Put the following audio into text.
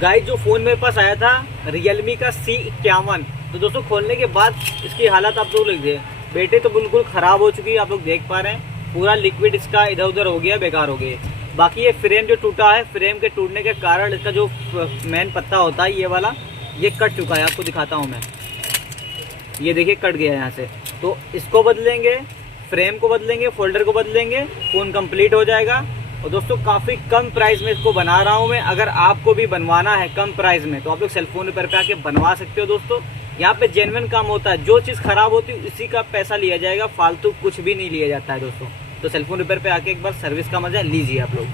Guys जो phone मेरे पास आया था Realme का C51, तो दोस्तों खोलने के बाद इसकी हालत आप लोग लिख दें। बैटरी तो बिल्कुल ख़राब हो चुकी है, आप लोग देख पा रहे हैं पूरा लिक्विड इसका इधर उधर हो गया, बेकार हो गया। बाकी ये फ्रेम जो टूटा है, फ्रेम के टूटने के कारण इसका जो मेन पत्ता होता है ये वाला, ये कट चुका है। आपको दिखाता हूँ मैं, ये देखिए कट गया है यहाँ से। तो इसको बदलेंगे, फ्रेम को बदलेंगे, फोल्डर को बदलेंगे, फ़ोन कंप्लीट हो जाएगा। और दोस्तों काफ़ी कम प्राइस में इसको बना रहा हूँ मैं। अगर आपको भी बनवाना है कम प्राइस में तो आप लोग सेलफोन रिपेयर पे आके बनवा सकते हो। दोस्तों यहाँ पे जेन्युइन काम होता है, जो चीज़ ख़राब होती है उसी का पैसा लिया जाएगा, फालतू कुछ भी नहीं लिया जाता है दोस्तों। तो सेलफोन रिपेयर पे आके एक बार सर्विस का मजा लीजिए आप लोग।